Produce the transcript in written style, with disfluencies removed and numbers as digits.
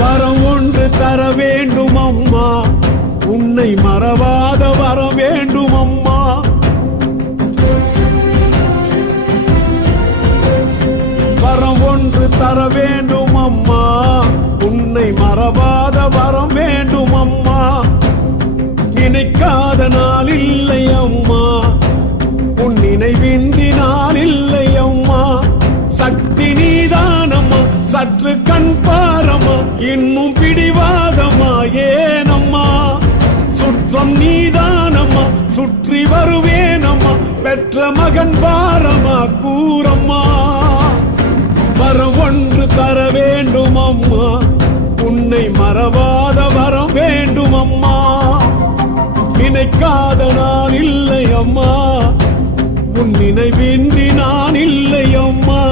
வரம் ஒன்று தர வேண்டும் அம்மா, உன்னை மறவாத வரம் வேண்டும் அம்மா. வரம் ஒன்று தர வேண்டும் அம்மா, உன்னை மறவாத வரம் வேண்டும் அம்மா. நினைக்காத நாள் இல்லை அம்மா, உன் நினைவின்றி நாள் இல்லை அம்மா. சக்தி நீதானம்மா, சற்று கண் பாரம்மா, இன்னும் பிடிவாதம்மா ஏனம்மா. சுற்றம் நீதானம்மா, சுற்றி வருவேனம்மா, பெற்ற மகன் பாரமா கூறம்மா. வரம் ஒன்று தர வேண்டும் அம்மா, உன்னை மறவாத வரம் வேண்டும் அம்மா. நினைக்காத நான் இல்லை அம்மா, உன் நினைவின்றி நான் இல்லை அம்மா.